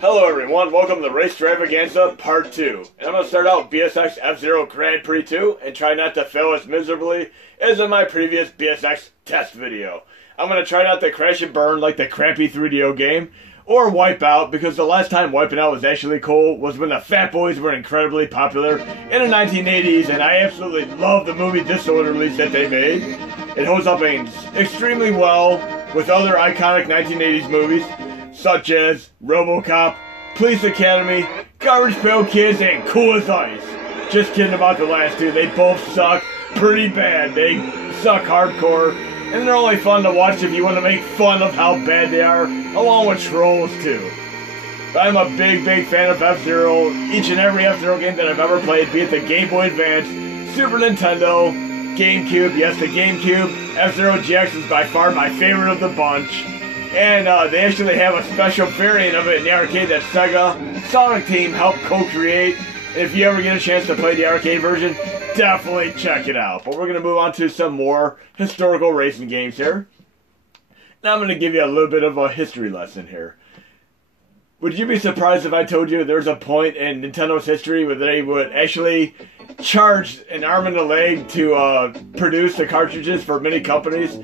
Hello everyone, welcome to Race Stravaganza Part 2. And I'm going to start out BSX F-Zero Grand Prix 2 and try not to fail as miserably as in my previous BSX test video. I'm going to try not to crash and burn like the crappy 3DO game, or wipe out, because the last time wiping out was actually cool was when the Fat Boys were incredibly popular in the 1980s, and I absolutely love the movie Disorderlies that they made. It holds up extremely well with other iconic 1980s movies, such as RoboCop, Police Academy, Garbage Pail Kids, and Cool as Ice. Just kidding about the last two. They both suck pretty bad. They suck hardcore, and they're only fun to watch if you want to make fun of how bad they are, along with Trolls too. But I'm a big fan of F-Zero. Each and every F-Zero game that I've ever played, be it the Game Boy Advance, Super Nintendo, GameCube, yes, the GameCube, F-Zero GX is by far my favorite of the bunch. And they actually have a special variant of it in the arcade that Sega Sonic Team helped co-create. If you ever get a chance to play the arcade version, definitely check it out. But we're going to move on to some more historical racing games here. Now I'm going to give you a little bit of a history lesson here. Would you be surprised if I told you there's a point in Nintendo's history where they would actually charge an arm and a leg to produce the cartridges for many companies?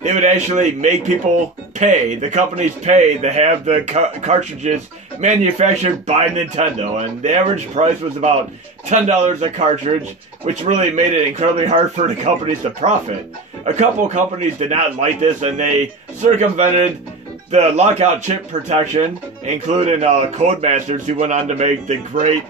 They would actually make people pay, the companies pay to have the cartridges manufactured by Nintendo, and the average price was about $10 a cartridge, which really made it incredibly hard for the companies to profit. A couple companies did not like this, and they circumvented the lockout chip protection, including Codemasters, who went on to make the great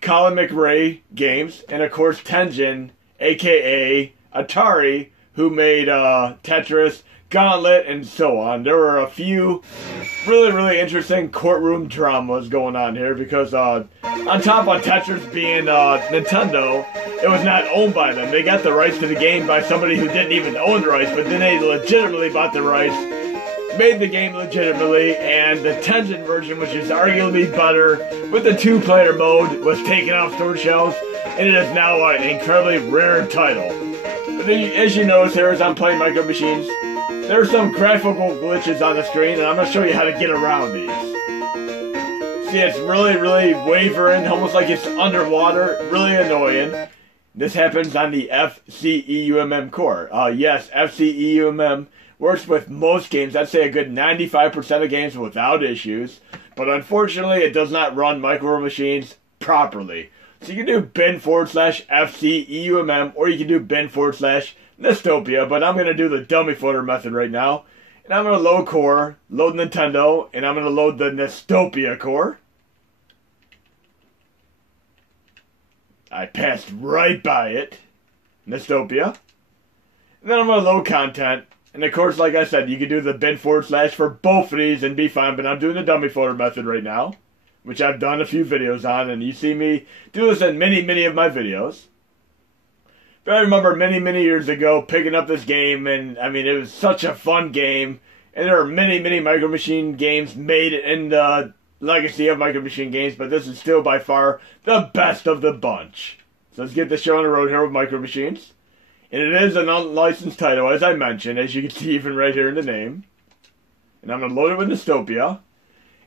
Colin McRae games, and of course Tengen, aka Atari, who made Tetris, Gauntlet, and so on. There were a few really interesting courtroom dramas going on here, because on top of Tetris being Nintendo, it was not owned by them. They got the rights to the game by somebody who didn't even own the rights, but then they legitimately bought the rights, made the game legitimately, and the Tengen version, which is arguably better with the two-player mode, was taken off store shelves, and it is now an incredibly rare title. But as you notice here, as I'm playing Micro Machines, there are some graphical glitches on the screen, and I'm going to show you how to get around these. See, it's really wavering, almost like it's underwater, really annoying. This happens on the FCEUMM core. Yes, FCEUMM works with most games. I'd say a good 95% of games without issues, but unfortunately it does not run Micro Machines properly. So you can do bin/FCEUMM, or you can do bin/Nestopia, but I'm going to do the dummy footer method right now. And I'm going to load core, load Nintendo, and I'm going to load the Nestopia core. I passed right by it. Nestopia. And then I'm going to load content. And of course, like I said, you can do the bin/ for both of these and be fine, but I'm doing the dummy footer method right now, which I've done a few videos on, and you see me do this in many of my videos. But I remember many years ago picking up this game, and I mean, it was such a fun game, and there are many Micro Machine games made in the legacy of Micro Machine games, but this is still by far the best of the bunch. So let's get this show on the road here with Micro Machines. And it is an unlicensed title, as I mentioned, as you can see even right here in the name. And I'm going to load it with Nestopia.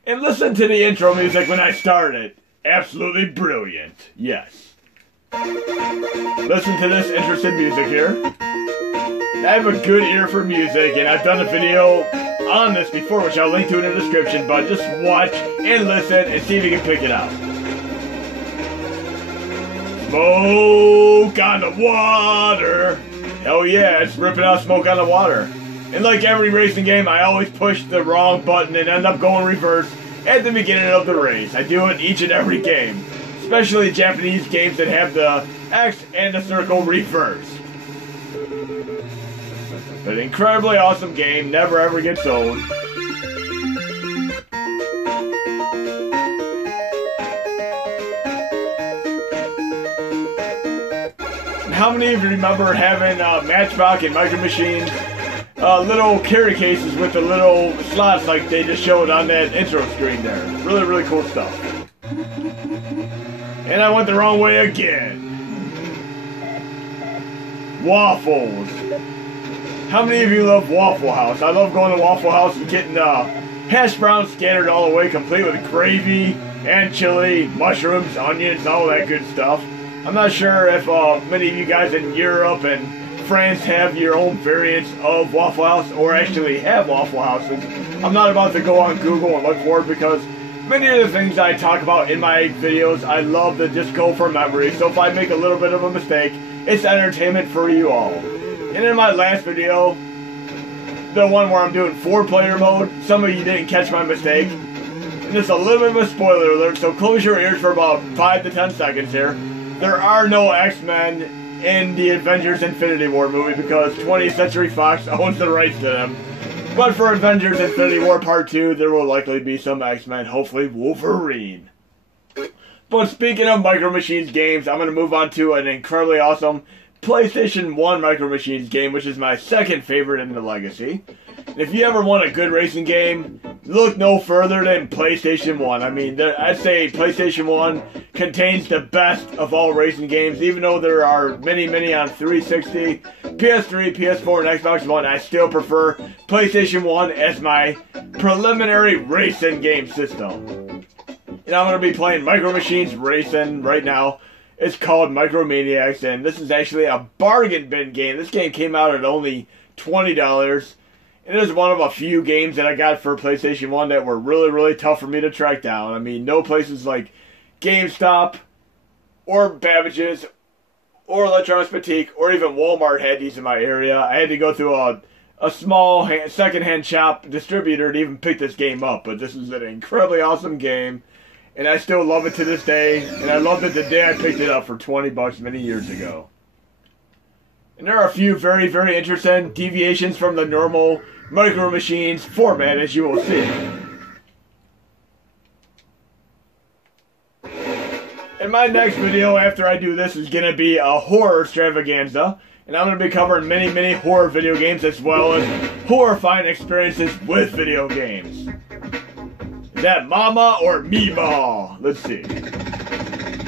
And listen to the intro music when I start it. Absolutely brilliant. Yes. Listen to this interesting music here. I have a good ear for music, and I've done a video on this before, which I'll link to in the description, but just watch and listen and see if you can pick it out. Smoke on the water. Hell yeah, it's ripping out smoke on the water. And like every racing game, I always push the wrong button and end up going reverse at the beginning of the race. I do it each and every game, especially Japanese games that have the X and the circle reversed. But incredibly awesome game, never ever gets old. How many of you remember having Matchbox and Micro Machines little carry cases with the little slots like they just showed on that intro screen there? Really cool stuff. And I went the wrong way again. Waffles. How many of you love Waffle House? I love going to Waffle House and getting hash browns scattered all the way, complete with gravy and chili, mushrooms, onions, all that good stuff. I'm not sure if many of you guys in Europe and France have your own variants of Waffle House or actually have Waffle Houses. I'm not about to go on Google and look for it because many of the things I talk about in my videos, I love to just go from memory. So if I make a little bit of a mistake, it's entertainment for you all. And in my last video, the one where I'm doing 4-player mode, some of you didn't catch my mistake. And just a little bit of a spoiler alert, so close your ears for about 5 to 10 seconds here. There are no X-Men in the Avengers Infinity War movie because 20th Century Fox owns the rights to them. But for Avengers Infinity War Part 2, there will likely be some X-Men, hopefully Wolverine. But speaking of Micro Machines games, I'm going to move on to an incredibly awesome PlayStation 1 Micro Machines game, which is my second favorite in the legacy. And if you ever want a good racing game, look no further than PlayStation 1. I mean, I'd say PlayStation 1 contains the best of all racing games, even though there are many, many on 360, PS3, PS4, and Xbox One. I still prefer PlayStation 1 as my preliminary racing game system. And I'm going to be playing Micro Machines Racing right now. It's called Micromaniacs, and this is actually a bargain bin game. This game came out at only $20. It is one of a few games that I got for PlayStation 1 that were really, really tough for me to track down. I mean, no places like GameStop or Babbage's or Electronics Boutique or even Walmart had these in my area. I had to go through a small secondhand shop distributor to even pick this game up. But this is an incredibly awesome game, and I still love it to this day. And I loved it the day I picked it up for 20 bucks many years ago. And there are a few very, very interesting deviations from the normal Micro Machines format, as you will see. And my next video after I do this is going to be a horror extravaganza. And I'm going to be covering many, many horror video games as well as horrifying experiences with video games. Is that Mama or Meemaw? Let's see.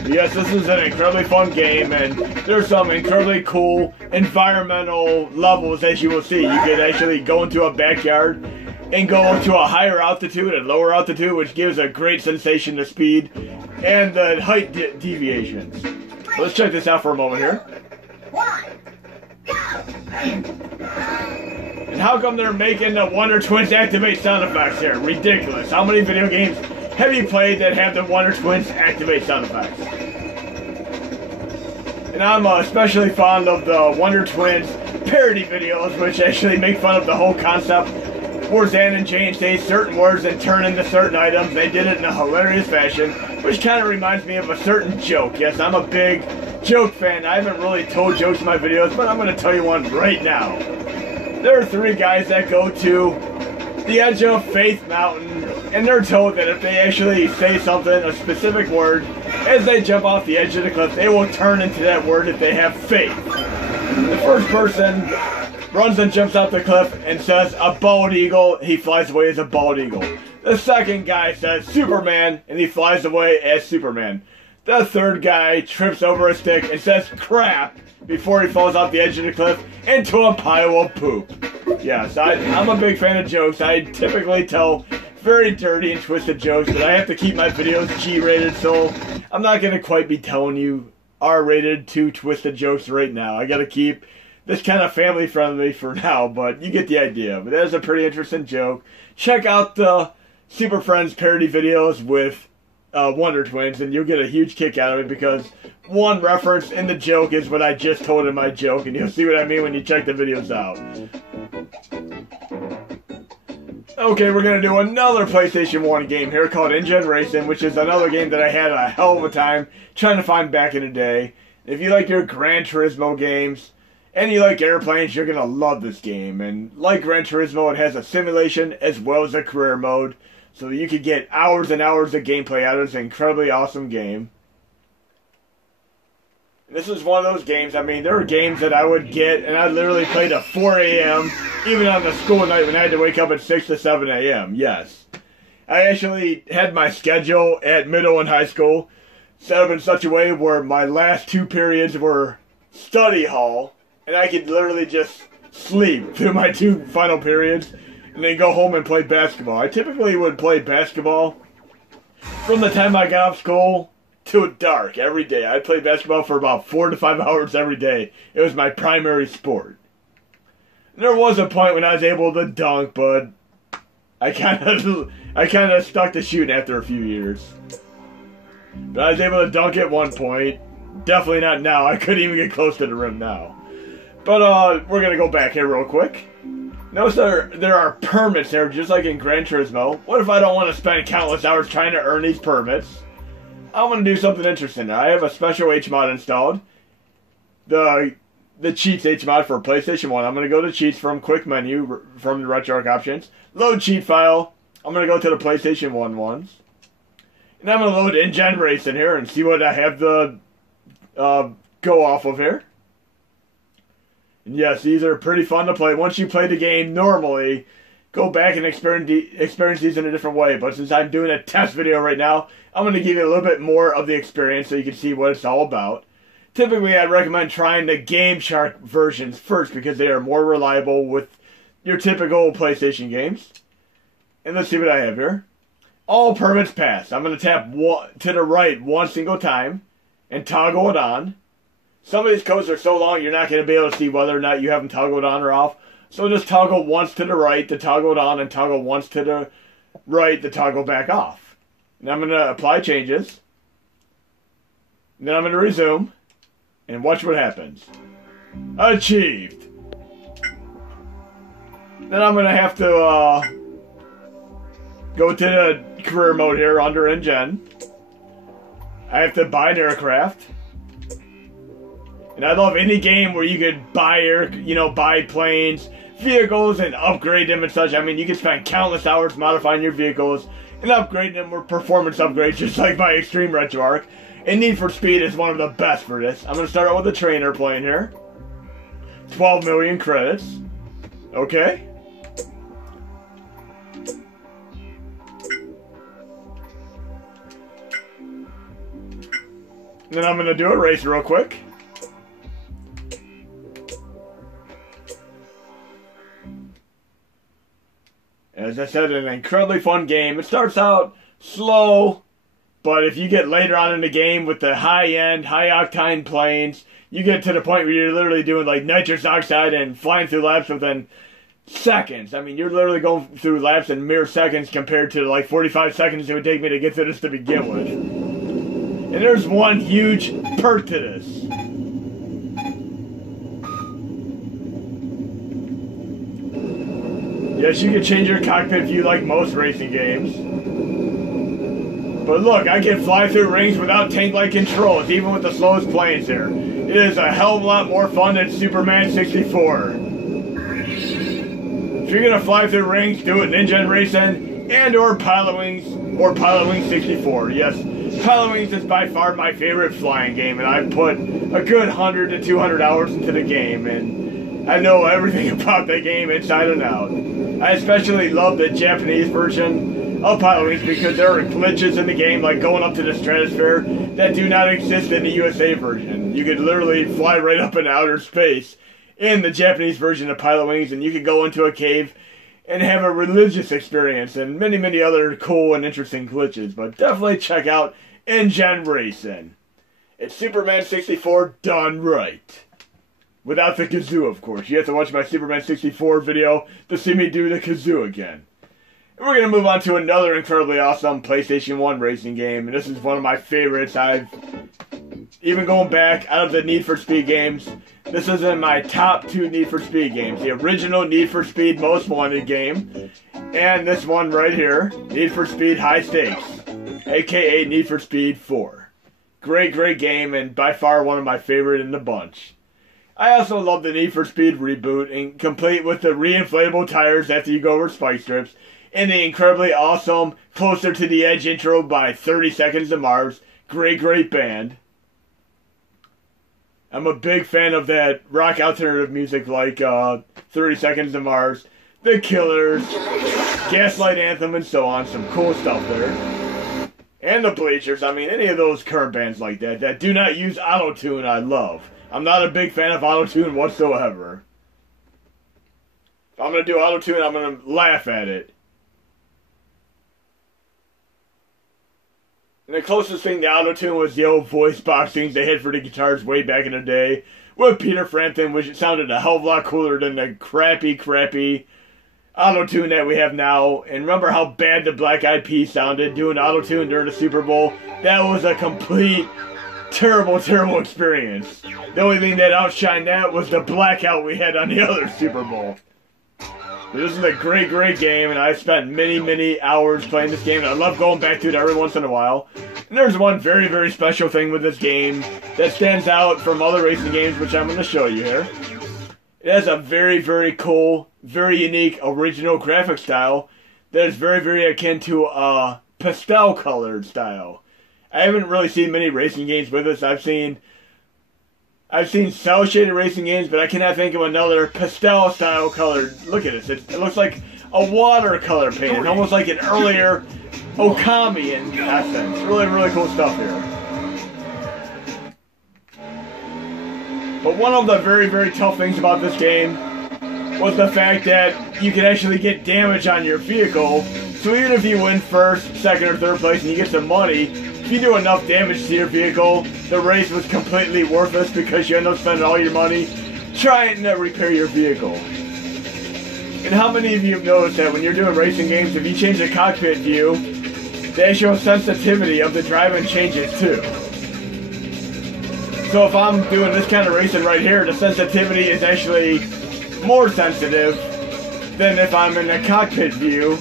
Yes, this is an incredibly fun game, and there's some incredibly cool environmental levels, as you will see. You can actually go into a backyard and go to a higher altitude and lower altitude, which gives a great sensation to speed and the height deviations. Let's check this out for a moment here. And how come they're making the Wonder Twins activate sound effects here? Ridiculous. How many video games have you played that have the Wonder Twins activate sound effects? And I'm especially fond of the Wonder Twins parody videos, which actually make fun of the whole concept where Zan and Jane say certain words and turn into certain items. They did it in a hilarious fashion, which kind of reminds me of a certain joke. Yes, I'm a big joke fan. I haven't really told jokes in my videos, but I'm going to tell you one right now. There are 3 guys that go to the edge of Faith Mountain, and they're told that if they actually say something, a specific word, as they jump off the edge of the cliff, they will turn into that word if they have faith. The first person runs and jumps off the cliff and says a bald eagle. He flies away as a bald eagle. The second guy says Superman, and he flies away as Superman. The third guy trips over a stick and says crap before he falls off the edge of the cliff into a pile of poop. Yes, I'm a big fan of jokes. I typically tell very dirty and twisted jokes, but I have to keep my videos G-rated, so I'm not going to quite be telling you R-rated, too twisted jokes right now. I got to keep this kind of family-friendly for now, but you get the idea. But that is a pretty interesting joke. Check out the Super Friends parody videos with Wonder Twins, and you'll get a huge kick out of it because one reference in the joke is what I just told in my joke, and you'll see what I mean when you check the videos out. Okay, we're going to do another PlayStation 1 game here called Engine Racing, which is another game that I had a hell of a time trying to find back in the day. If you like your Gran Turismo games and you like airplanes, you're going to love this game. And like Gran Turismo, it has a simulation as well as a career mode, so you could get hours and hours of gameplay out of this incredibly awesome game. This is one of those games, I mean, there were games that I would get, and I literally played at 4 a.m., even on the school night when I had to wake up at 6 to 7 a.m., yes. I actually had my schedule at middle and high school set up in such a way where my last 2 periods were study hall, and I could literally just sleep through my 2 final periods, and then go home and play basketball. I typically would play basketball from the time I got off school till dark every day. I'd play basketball for about 4 to 5 hours every day. It was my primary sport. There was a point when I was able to dunk, but I kind of stuck to shooting after a few years. But I was able to dunk at one point. Definitely not now. I couldn't even get close to the rim now. But we're gonna go back here real quick. Notice there are permits there, just like in Gran Turismo. What if I don't want to spend countless hours trying to earn these permits? I want to do something interesting. I have a special HMod installed. The cheats HMod for PlayStation 1. I'm going to go to cheats from quick menu, from the RetroArch options. Load cheat file. I'm going to go to the PlayStation 1 ones. And I'm going to load InGen Race in here and see what I have to go off of here. And yes, these are pretty fun to play. Once you play the game normally, go back and experience these in a different way. But since I'm doing a test video right now, I'm going to give you a little bit more of the experience so you can see what it's all about. Typically, I'd recommend trying the Game Shark versions first because they are more reliable with your typical PlayStation games. And let's see what I have here. All permits passed. I'm going to tap to the right one single time and toggle it on. Some of these codes are so long you're not going to be able to see whether or not you have them toggled on or off. So just toggle once to the right to toggle it on and toggle once to the right to toggle back off. And I'm going to apply changes. And then I'm going to resume. And watch what happens. Achieved. Then I'm going to have to go to the career mode here under InGen. I have to buy an aircraft. And I love any game where you could buy planes, vehicles, and upgrade them and such. I mean, you can spend countless hours modifying your vehicles and upgrading them with performance upgrades, just like my Extreme RetroArch. And Need for Speed is one of the best for this. I'm going to start out with a train airplane here. 12 million credits. Okay. Then I'm going to do a race real quick. As I said, an incredibly fun game. It starts out slow, but if you get later on in the game with the high-end, high-octane planes, you get to the point where you're literally doing like nitrous oxide and flying through laps within seconds. I mean, you're literally going through laps in mere seconds compared to like 45 seconds it would take me to get through this to begin with. And there's one huge perk to this. Yes, you can change your cockpit view like most racing games. But look, I can fly through rings without tank-like controls, even with the slowest planes here. It is a hell of a lot more fun than Superman 64. If you're going to fly through rings, do it in InGen Racing and/or Pilotwings or Pilotwings 64. Yes, Pilotwings is by far my favorite flying game, and I've put a good 100 to 200 hours into the game, and I know everything about that game inside and out. I especially love the Japanese version of Pilotwings because there are glitches in the game, like going up to the stratosphere, that do not exist in the USA version. You could literally fly right up in outer space in the Japanese version of Pilotwings, and you could go into a cave and have a religious experience and many, many other cool and interesting glitches. But definitely check out InGen Racing. It's Superman 64 done right. Without the kazoo, of course. You have to watch my Superman 64 video to see me do the kazoo again. And we're going to move on to another incredibly awesome PlayStation 1 racing game. And this is one of my favorites. I've even going back out of the Need for Speed games. This is in my top 2 Need for Speed games. The original Need for Speed Most Wanted game. And this one right here. Need for Speed High Stakes. AKA Need for Speed 4. Great, great game. And by far one of my favorite in the bunch. I also love the Need for Speed reboot, and complete with the re-inflatable tires after you go over spike strips, and the incredibly awesome Closer to the Edge intro by 30 Seconds to Mars. Great, great band. I'm a big fan of that rock alternative music like 30 Seconds to Mars, The Killers, Gaslight Anthem, and so on. Some cool stuff there. And the Bleachers. I mean, any of those current bands like that that do not use auto-tune, I love. I'm not a big fan of auto-tune whatsoever. If I'm going to do auto-tune, I'm going to laugh at it. And the closest thing to auto-tune was the old voice boxings they had for the guitars way back in the day with Peter Frampton, which sounded a hell of a lot cooler than the crappy auto-tune that we have now. And remember how bad the Black Eyed Peas sounded doing auto-tune during the Super Bowl? That was a complete terrible experience. The only thing that outshined that was the blackout we had on the other Super Bowl. This is a great game, and I've spent many hours playing this game, and I love going back to it every once in a while. And there's one very special thing with this game that stands out from other racing games, which I'm going to show you here. It has a very cool, very unique, original graphic style that is very akin to a pastel-colored style. I haven't really seen many racing games with this. I've seen cel-shaded racing games, but I cannot think of another pastel-style colored. Look at this. It looks like a watercolor painting, almost like an earlier Okami in essence. Really cool stuff here. But one of the very tough things about this game was the fact that you could actually get damage on your vehicle. So even if you win first, second, or third place and you get some money, if you do enough damage to your vehicle, the race was completely worthless because you end up spending all your money trying to repair your vehicle. And how many of you have noticed that when you're doing racing games, if you change the cockpit view, the actual sensitivity of the driving changes too. So if I'm doing this kind of racing right here, the sensitivity is actually more sensitive than if I'm in the cockpit view,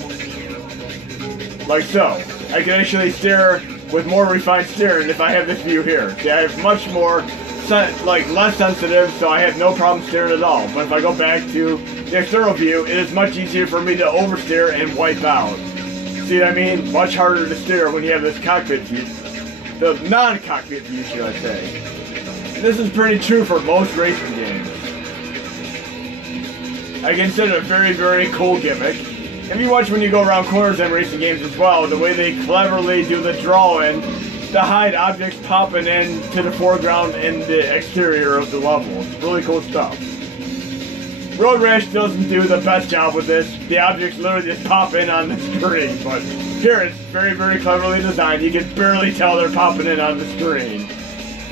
like so. I can actually steer with more refined steering if I have this view here. See, I have much more, less sensitive, so I have no problem steering at all. But if I go back to the external view, it is much easier for me to oversteer and wipe out. See what I mean? Much harder to steer when you have this cockpit view. The non-cockpit view, should I say. And this is pretty true for most racing games. I consider it a very cool gimmick. If you watch when you go around corners in racing games as well, the way they cleverly do the drawing to hide objects popping into the foreground and the exterior of the level. It's really cool stuff. Road Rash doesn't do the best job with this. The objects literally just pop in on the screen, but here it's very cleverly designed. You can barely tell they're popping in on the screen.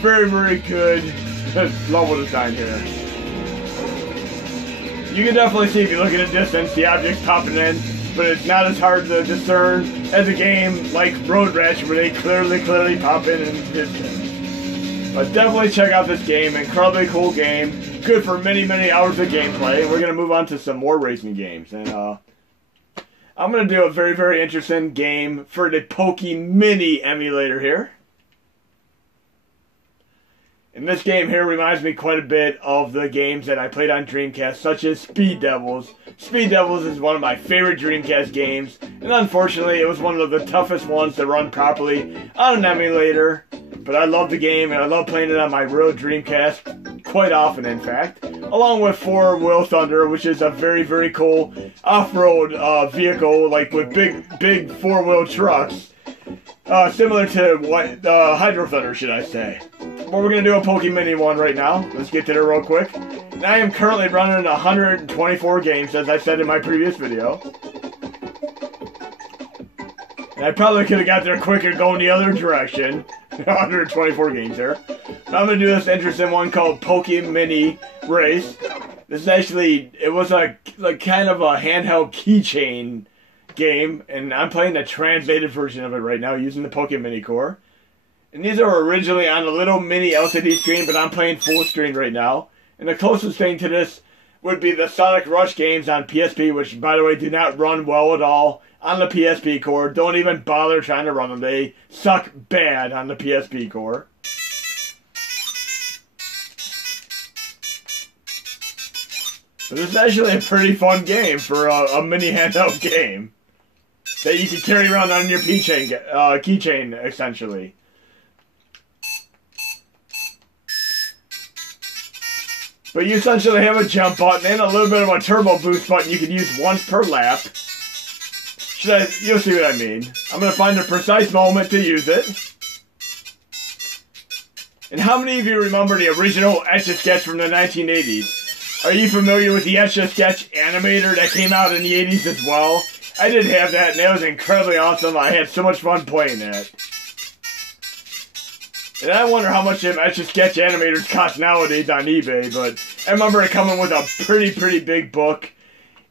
Very good level design here. You can definitely see if you look at a distance the objects popping in, but it's not as hard to discern as a game like Road Rash where they clearly pop in the distance. But definitely check out this game, incredibly cool game, good for many hours of gameplay. We're going to move on to some more racing games, and I'm going to do a very interesting game for the Poke Mini emulator here. And this game here reminds me quite a bit of the games that I played on Dreamcast, such as Speed Devils. Speed Devils is one of my favorite Dreamcast games, and unfortunately it was one of the toughest ones to run properly on an emulator. But I love the game, and I love playing it on my real Dreamcast, quite often in fact. Along with Four Wheel Thunder, which is a very cool off-road vehicle, like with big four-wheel trucks. Similar to what Hydro Thunder, should I say. But we're going to do a Poke Mini one right now. Let's get to it real quick. And I am currently running 124 games, as I said in my previous video. And I probably could have got there quicker going the other direction. 124 games there. But I'm going to do this interesting one called Poke Mini Race. This is actually, it was like kind of a handheld keychain game, and I'm playing the translated version of it right now using the Poke Mini Core. And these are originally on a little mini LCD screen, but I'm playing full screen right now. And the closest thing to this would be the Sonic Rush games on PSP, which, by the way, do not run well at all on the PSP Core. Don't even bother trying to run them. They suck bad on the PSP Core. But this is actually a pretty fun game for a mini handheld game that you can carry around on your keychain, essentially. But you essentially have a jump button and a little bit of a turbo boost button you can use once per lap. You'll see what I mean. I'm going to find a precise moment to use it. And how many of you remember the original Etch-a-Sketch from the 1980s? Are you familiar with the Etch-a-Sketch animator that came out in the 80s as well? I did have that, and that was incredibly awesome. I had so much fun playing that. And I wonder how much them Etch-a-Sketch animators cost nowadays on eBay, but I remember it coming with a pretty big book,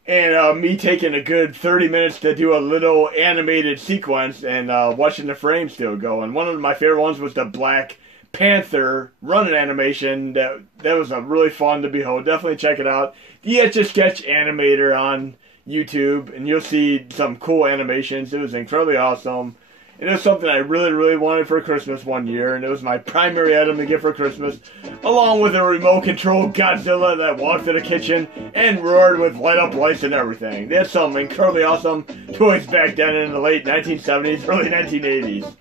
and me taking a good 30 minutes to do a little animated sequence, and watching the frame still go. And one of my favorite ones was the Black Panther running animation. That was really fun to behold. Definitely check it out. The Etch-a-Sketch animator on YouTube, and you'll see some cool animations. It was incredibly awesome. And it was something I really wanted for Christmas one year, and it was my primary item to get for Christmas, along with a remote control Godzilla that walked to the kitchen and roared with light up lights and everything. They had some incredibly awesome toys back then in the late 1970s, early 1980s.